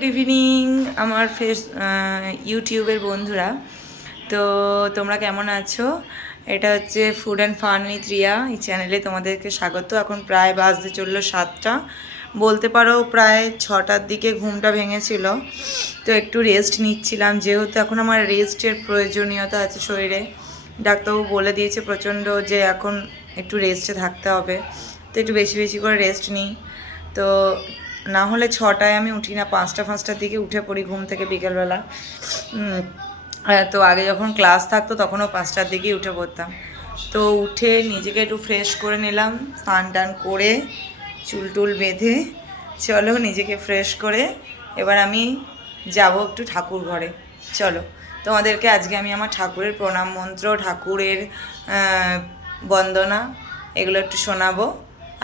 Good evening আমার ইউটিউবের বন্ধুরা। তো তোমরা কেমন আছো? এটা হচ্ছে food and fun with Riya, এই চ্যানেলে তোমাদেরকে স্বাগত। এখন প্রায় বাজতে চললো 7টা, বলতে পারো প্রায় 6টার দিকে ঘুমটা ভেঙেছিল। তো একটু রেস্ট নিচ্ছিলাম, যেহেতু এখন আমার রেস্টের প্রয়োজনীয়তা আছে শরীরে। ডাক্তারবাবু বলে দিয়েছে প্রচণ্ড যে এখন একটু রেস্টে থাকতে হবে, তো একটু বেশি বেশি করে রেস্ট নিই। তো না হলে 6টায় আমি উঠি না, 5টার দিকে উঠে পড়ি ঘুম থেকে বিকেলবেলা। তো আগে যখন ক্লাস থাকতো তখনও 5টার দিকেই উঠে পড়তাম। তো উঠে নিজেকে একটু ফ্রেশ করে নিলাম, স্নান টান করে চুল টুল বেঁধে চলো নিজেকে ফ্রেশ করে এবার আমি যাব একটু ঠাকুর ঘরে। চলো তোমাদেরকে আজকে আমি আমার ঠাকুরের প্রণাম মন্ত্র, ঠাকুরের বন্দনা এগুলো একটু শোনাবো।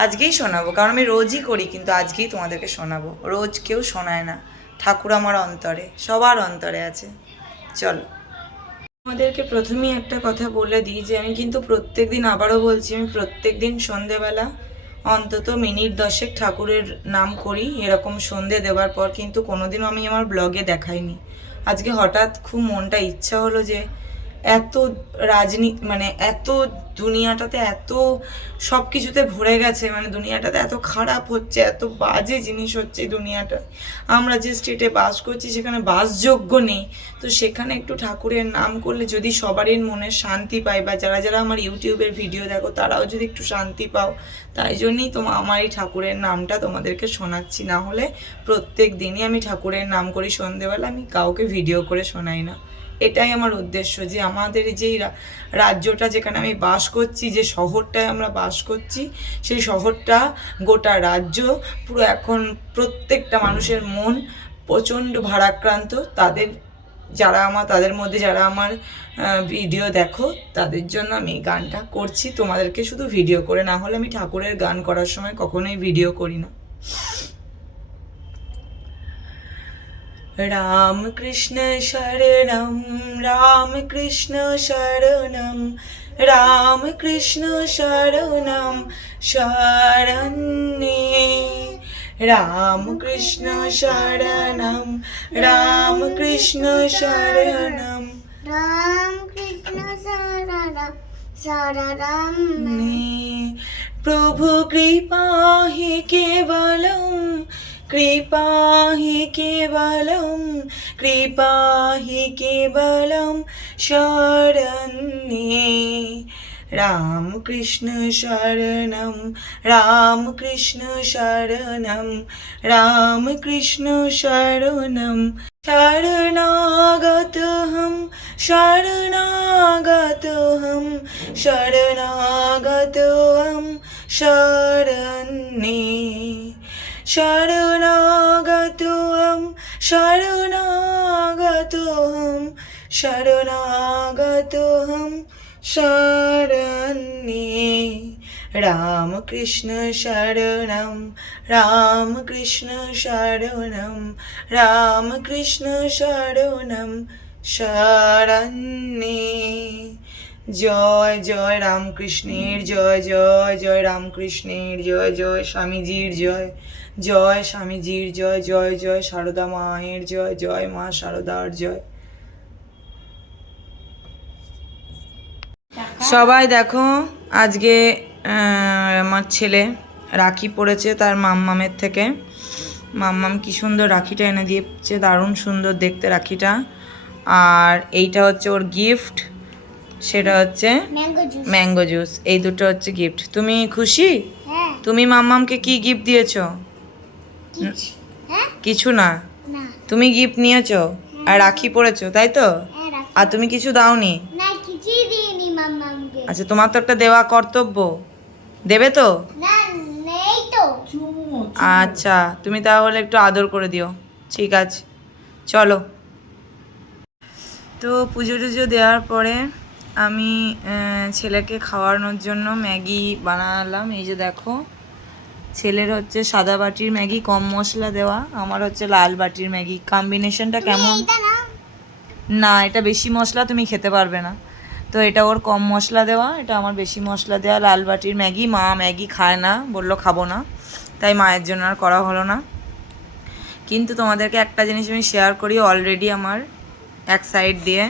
আজকেই শোনাবো, কারণ আমি রোজই করি, কিন্তু আজকেই তোমাদেরকে শোনাবো। রোজ কেউ শোনায় না, ঠাকুর আমার অন্তরে, সবার অন্তরে আছে। চলো আমাদেরকে প্রথমেই একটা কথা বলে দিই যে আমি কিন্তু প্রত্যেক দিন, আবারও বলছি, আমি প্রত্যেক দিন সন্ধেবেলা অন্তত মিনিট 10 ঠাকুরের নাম করি। এরকম সন্ধে দেওয়ার পর কিন্তু কোনোদিনও আমি আমার ব্লগে দেখাইনি। আজকে হঠাৎ খুব মনটা ইচ্ছা হলো যে এত রাজনীতি, মানে এত দুনিয়াটাতে এত সব কিছুতে ভরে গেছে, মানে দুনিয়াটাতে এত খারাপ হচ্ছে, এত বাজে জিনিস হচ্ছে দুনিয়াটা। আমরা যে স্টেটে বাস করছি সেখানে বাসযোগ্য নেই, তো সেখানে একটু ঠাকুরের নাম করলে যদি সবারই মনে শান্তি পায়, বা যারা যারা আমার ইউটিউবের ভিডিও দেখো তারাও যদি একটু শান্তি পাও, তাই জন্যই আমার এই ঠাকুরের নামটা তোমাদেরকে শোনাচ্ছি। না হলে প্রত্যেক দিনই আমি ঠাকুরের নাম করি সন্ধেবেলা, আমি কাউকে ভিডিও করে শোনাই না। এটাই আমার উদ্দেশ্য, যে আমাদের যেই রাজ্যটা যেখানে আমি বাস করছি, যে শহরটায় আমরা বাস করছি, সেই শহরটা গোটা রাজ্য পুরো এখন প্রত্যেকটা মানুষের মন প্রচণ্ড ভারাক্রান্ত। তাদের মধ্যে যারা আমার ভিডিও দেখো তাদের জন্য আমি এই গানটা করছি, তোমাদেরকে শুধু ভিডিও করে। না হলে আমি ঠাকুরের গান করার সময় কখনোই ভিডিও করি না। রাম কৃষ্ণ শরণম, রাম কৃষ্ণ শরণম, রাম কৃষ্ণ শরণম শরণ্যে, রাম কৃষ্ণ শরণম, রাম কৃষ্ণ শরণম, রাম কৃষ্ণ শরণম শরণম। প্রভু কৃপা হি কেবলম, কৃপা হি কেবলম, কৃপা হি কেবলম শরণ্যে, রাম কৃষ্ণ শরণম, রাম কৃষ্ণ শরণম, রাম কৃষ্ণ শরণম শরণাগতহম, শরণাগতহম, শরণাগতহম শরণ্যে, শরণাগতহম, শরণাগতহম, শরণাগতহম শরণ্যে, রাম কৃষ্ণ শরণম, রাম কৃষ্ণ শরণম, রাম কৃষ্ণ শরণম শরণ্যে। জয় জয় রামকৃষ্ণের জয়, জয় জয় রামকৃষ্ণের জয়, জয় স্বামীজির জয়, জয় স্বামীজির জয়, জয় জয় সারদা মায়ের জয়, জয় মা সারদার জয়। সবাই দেখো আজকে আমার ছেলে রাখি পড়েছে তার মাম্মামের থেকে। মাম্মাম কি সুন্দর রাখিটা এনে দিয়েছে, দারুণ সুন্দর দেখতে রাখিটা। আর এইটা হচ্ছে ওর গিফট, সেটা হচ্ছে ম্যাঙ্গো জুস। এই দুটো হচ্ছে গিফট। তুমি খুশি? তুমি মাম্মামকে কি গিফট দিয়েছো? কিছু না, তুমি গিফট নিয়েছো আর রাখি পড়েছো, তাই তো? আর তুমি কিছু দাওনি? আচ্ছা, তোমার তো একটা দেওয়া কর্তব্য, দেবে তো? আচ্ছা, তুমি তাহলে একটু আদর করে দিও, ঠিক আছে? চলো। তো পুজো টুজো দেওয়ার পরে আমি ছেলেকে খাওয়ানোর জন্য ম্যাগি বানালাম। এই যে দেখো, ছেলের হচ্ছে সাদা বাটির ম্যাগি কম মশলা দেওয়া, আমার হচ্ছে লাল বাটির ম্যাগি। কম্বিনেশনটা কেমন? না, এটা বেশি মশলা, তুমি খেতে পারবে না। তো এটা ওর কম মশলা দেওয়া, এটা আমার বেশি মশলা দেওয়া লাল বাটির ম্যাগি। মা ম্যাগি খায় না, বললো খাবো না, তাই মায়ের জন্য আর করা হলো না। কিন্তু তোমাদেরকে একটা জিনিস আমি শেয়ার করি, অলরেডি আমার এক সাইড দিয়ে,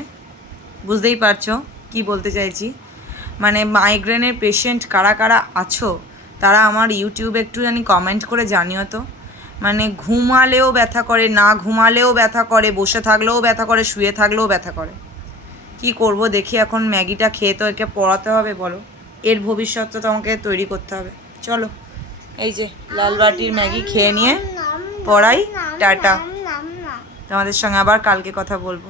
বুঝতেই পারছো কি বলতে চাইছি। মানে মাইগ্রেনের পেশেন্ট কারা কারা আছো তারা আমার ইউটিউবে একটু জানি কমেন্ট করে জানিও তো। মানে ঘুমালেও ব্যথা করে, না ঘুমালেও ব্যথা করে, বসে থাকলেও ব্যথা করে, শুয়ে থাকলেও ব্যথা করে। কি করব দেখি, এখন ম্যাগিটা খেয়ে তো একে পড়াতে হবে, বলো, এর ভবিষ্যৎটা তো আমাকে তৈরি করতে হবে। চলো, এই যে লাল বাটির ম্যাগি খেয়ে নিয়ে পড়াই, টাটা। তোমাদের সঙ্গে আবার কালকে কথা বলবো।